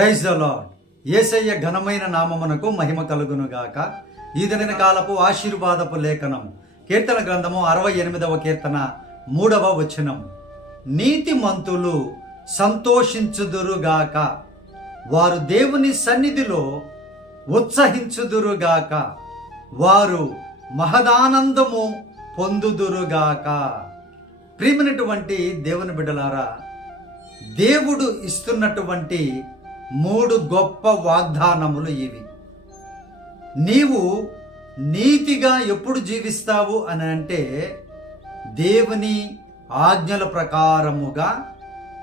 Praise the lord యేసయ్య ఘనమైన నామమునకు మహిమ కలుగును గాక ఈ దిన కాలపు ఆశీర్వాదపు లేఖనం. కీర్తన గ్రంథము అరవై ఎనిమిదవ కీర్తన మూడవ వచనం. నీతిమంతులు సంతోషించుదురుగాక. వారు దేవుని సన్నిధిలో ఉత్సహించుదురుగాక. వారు మహదానందము పొందుదురుగాక. ప్రియమైనటువంటి దేవుని బిడ్డలారా దేవుడు ఇస్తున్నటువంటి మూడు గొప్ప వాగ్దానములు ఇవి. నీవు నీతిగా ఎప్పుడు జీవిస్తావు అని అంటే దేవుని ఆజ్ఞల ప్రకారముగా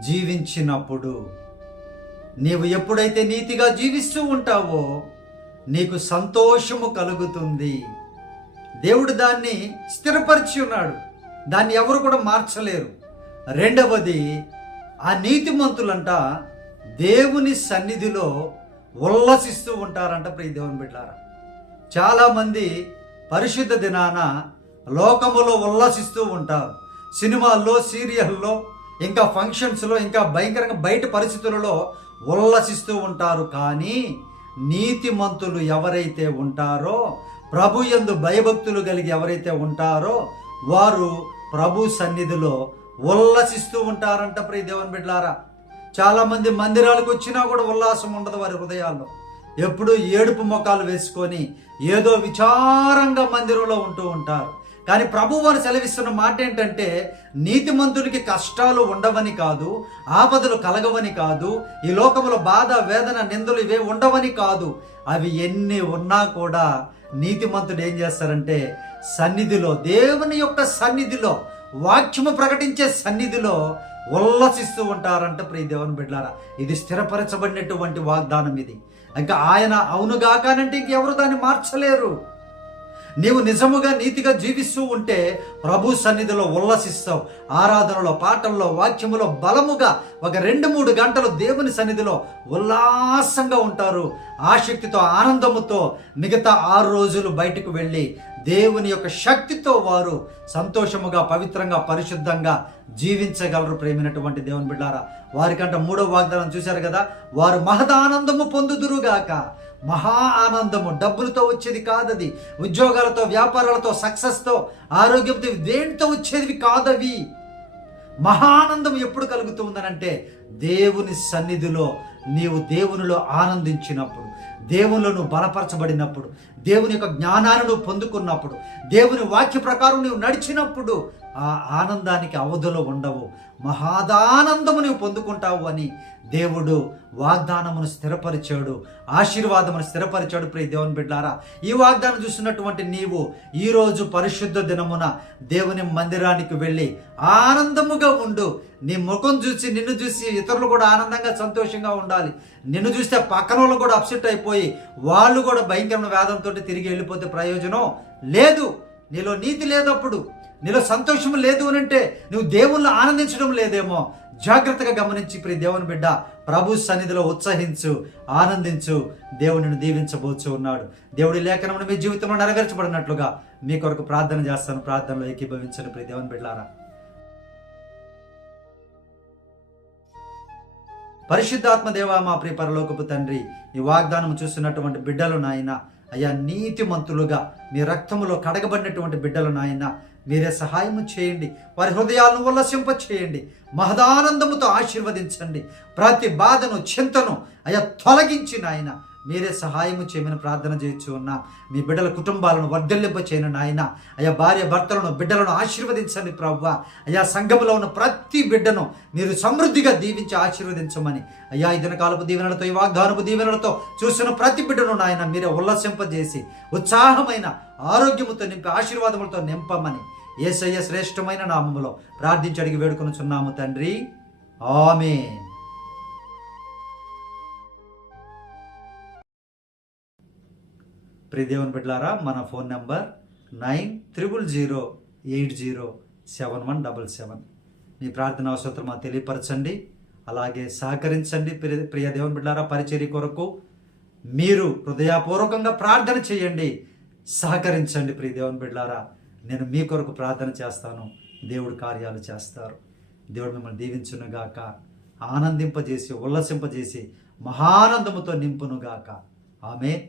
జీవించినప్పుడు. నీవు ఎప్పుడైతే నీతిగా జీవిస్తూ ఉంటావో నీకు సంతోషము కలుగుతుంది. దేవుడు దాన్ని స్థిరపరిచి ఉన్నాడు. దాన్ని ఎవరు కూడా మార్చలేరు. రెండవది ఆ నీతిమంతులంట దేవుని సన్నిధిలో ఉల్లసిస్తూ ఉంటారంట ప్రియ దేవుని బిడ్డారా. చాలామంది పరిశుద్ధ దినాన లోకములో ఉల్లసిస్తూ ఉంటారు. సినిమాల్లో సీరియల్లో ఇంకా ఫంక్షన్స్లో ఇంకా భయంకరంగా బయట పరిస్థితులలో ఉల్లసిస్తూ ఉంటారు. కానీ నీతిమంతులు ఎవరైతే ఉంటారో ప్రభు యందు భయభక్తులు కలిగి ఎవరైతే ఉంటారో వారు ప్రభు సన్నిధిలో ఉల్లసిస్తూ ఉంటారంట ప్రియ దేవుని బిడ్లారా చాలామంది మందిరాలకు వచ్చినా కూడా ఉల్లాసం ఉండదు వారి హృదయాల్లో. ఎప్పుడూ ఏడుపు మొఖాలు వేసుకొని ఏదో విచారంగా మందిరంలో ఉంటూ ఉంటారు. కానీ ప్రభు వారు సెలవిస్తున్న మాట ఏంటంటే నీతిమంతునికి కష్టాలు ఉండవని కాదు ఆపదలు కలగవని కాదు ఈ లోకంలో బాధ వేదన నిందలు ఇవే ఉండవని కాదు. అవి ఎన్ని ఉన్నా కూడా నీతిమంతుడు ఏం చేస్తారంటే సన్నిధిలో దేవుని యొక్క సన్నిధిలో వాక్యము ప్రకటించే సన్నిధిలో ఉల్లసిస్తూ ఉంటారంట ప్రియ దేవుని బిడ్డారా ఇది స్థిరపరచబడినటువంటి వాగ్దానం ఇది. ఇంకా ఆయన అవునుగాకానంటే ఇంకెవరు దాన్ని మార్చలేరు. నీవు నిజముగా నీతిగా జీవిస్తూ ఉంటే ప్రభు సన్నిధిలో ఉల్లసిస్తావు ఆరాధనలో పాటల్లో వాక్యములో బలముగా ఒక రెండు మూడు గంటలు దేవుని సన్నిధిలో ఉల్లాసంగా ఉంటారు. ఆసక్తితో ఆనందముతో మిగతా ఆరు రోజులు బయటకు వెళ్ళి దేవుని యొక్క శక్తితో వారు సంతోషముగా పవిత్రంగా పరిశుద్ధంగా జీవించగలరు ప్రేమినటువంటి దేవుని బిడ్డారా. వారికంటే మూడో వాగ్దానం చూశారు కదా? వారు మహదానందము పొందుదురుగాక. మహా ఆనందము. డబ్బులతో వచ్చేది కాదది. ఉద్యోగాలతో వ్యాపారాలతో సక్సెస్తో ఆరోగ్యంతో దేంతో వచ్చేది కాదవి. మహానందం ఎప్పుడు కలుగుతుందనంటే దేవుని సన్నిధిలో నీవు దేవునిలో ఆనందించినప్పుడు దేవునిలో నువ్వు బలపరచబడినప్పుడు దేవుని యొక్క జ్ఞానాన్ని నువ్వు పొందుకున్నప్పుడు దేవుని వాక్య ప్రకారం నువ్వు నడిచినప్పుడు ఆ ఆనందానికి అవధులు ఉండవు. మహాదానందము నువ్వు పొందుకుంటావు అని దేవుడు వాగ్దానమును స్థిరపరిచాడు. ఆశీర్వాదమును స్థిరపరిచాడు. ప్రియ దేవుని బిడ్డారా ఈ వాగ్దానం చూస్తున్నటువంటి నీవు ఈరోజు పరిశుద్ధ దినమున దేవుని మందిరానికి వెళ్ళి ఆనందముగా ఉండు. నీ ముఖం చూసి నిన్ను చూసి ఇతరులు కూడా ఆనందంగా సంతోషంగా ఉండాలి. నిన్ను చూస్తే పక్కన వాళ్ళు కూడా అప్సెట్ అయిపోయి వాళ్ళు కూడా భయంకరమైన వేదంతో తిరిగి వెళ్ళిపోతే ప్రయోజనం లేదు. నీలో నీతి లేదప్పుడు నీలో సంతోషం లేదు అని అంటే నువ్వు దేవుళ్ళు ఆనందించడం లేదేమో. జాగ్రత్తగా గమనించి ప్రియ దేవుని బిడ్డ ప్రభు సన్నిధిలో ఉత్సహించు ఆనందించు. దేవుడిని దీవించబోచు ఉన్నాడు. దేవుడి లేఖనమును మీ జీవితంలో నెరవేర్చబడినట్లుగా మీ కొరకు ప్రార్థన చేస్తాను. ప్రార్థనలో ఏకీభవించను ప్రియ దేవుని బిడ్డారా పరిశుద్ధాత్మ దేవా మా ప్రియ పరలోకపు తండ్రి ఈ వాగ్దానం చూస్తున్నటువంటి బిడ్డలు నాయన అయ్యా నీతిమంతులుగా మీ రక్తములో కడగబడినటువంటి బిడ్డలు నాయన మీరే సహాయము చేయండి. వారి హృదయాలను ఉల్లసింప చేయండి. మహదానందముతో ఆశీర్వదించండి. ప్రతి బాధను చింతను అయ్యా తొలగించి నాయన మీరే సహాయము చేయమని ప్రార్థన చేయొచ్చు ఉన్న మీ బిడ్డల కుటుంబాలను వర్ధల్లింప చేయను నాయన. అయ్యా భార్య భర్తలను బిడ్డలను ఆశీర్వదించండి ప్రవ్వ అయ్యా సంఘములో ఉన్న ప్రతి బిడ్డను మీరు సమృద్ధిగా దీవించి ఆశీర్వదించమని. అయ్యా ఈ దినకాలపు దీవెనలతో ఈ వాగ్దానపు దీవెనలతో చూసిన ప్రతి బిడ్డను నాయన మీరే ఉల్లసింపజేసి ఉత్సాహమైన ఆరోగ్యముతో నింపి ఆశీర్వాదములతో నింపమని. ఏసయ్య శ్రేష్టమైన నామములో ప్రార్థించి అడిగి వేడుకొనుచున్నాము తండ్రి. ఆమె ప్రియ దేవుని మన phone number nine triple zero eight zero seven one double seven. మీ ప్రార్థన అవసరం మాకు తెలియపరచండి అలాగే సహకరించండి ప్రియ ప్రియ దేవుని బిడ్డారా పరిచర్య కొరకు మీరు హృదయపూర్వకంగా ప్రార్థన చేయండి సహకరించండి ప్రియ దేవుని బిడ్డలారా. నేను మీ కొరకు ప్రార్థన చేస్తాను దేవుడు కార్యాలు చేస్తారు. దేవుడు మిమ్మల్ని దీవించునుగాక ఆనందింపజేసి ఉల్లసింపజేసి మహానందముతో నింపునుగాక. ఆమె